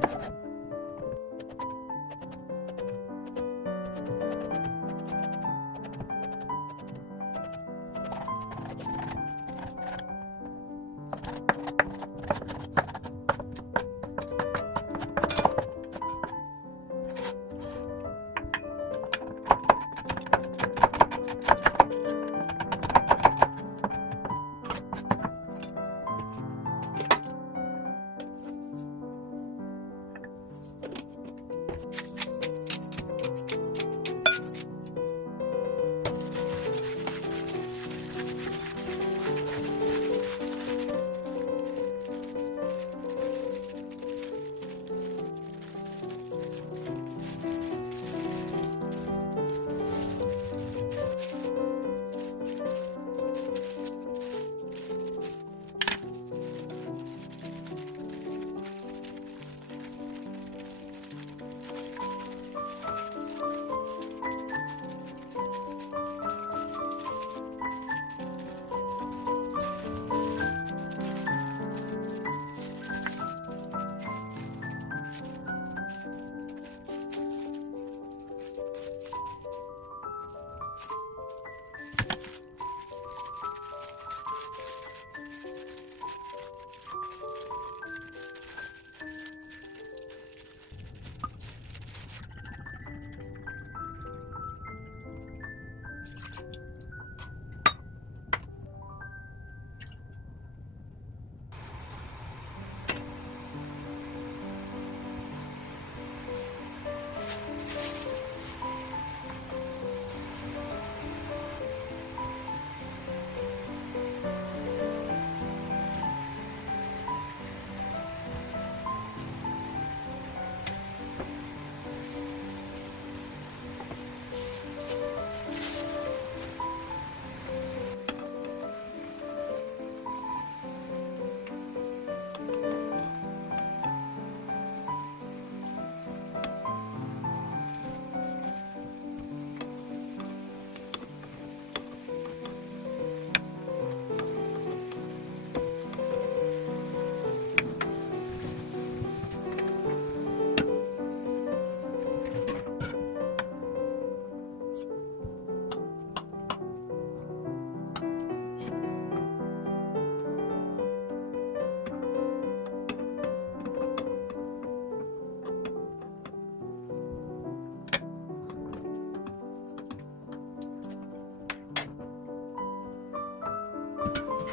Bye.